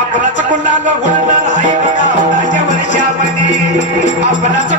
आपणाचा कुणाला गुणणार आहे बघा आपणाच्या वर्षामध्ये आपणाचा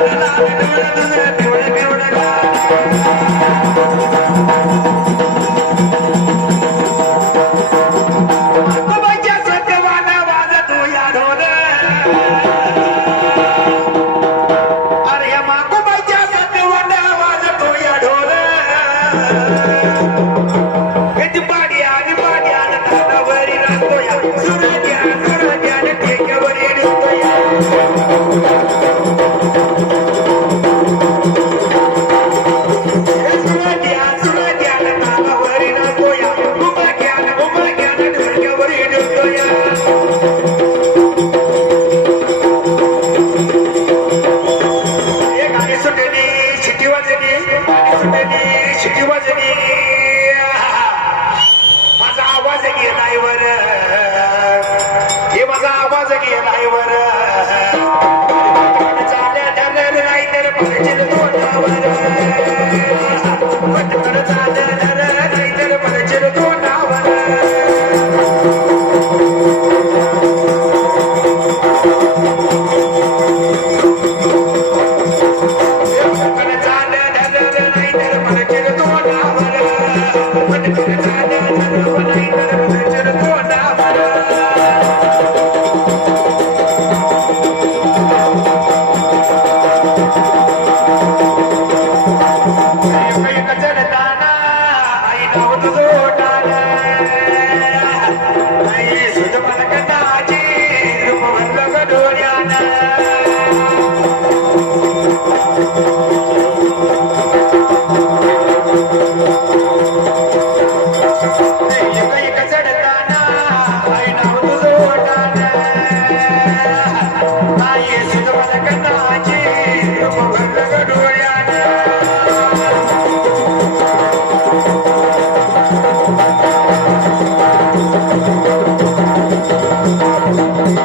I'm not What about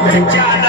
Thank you.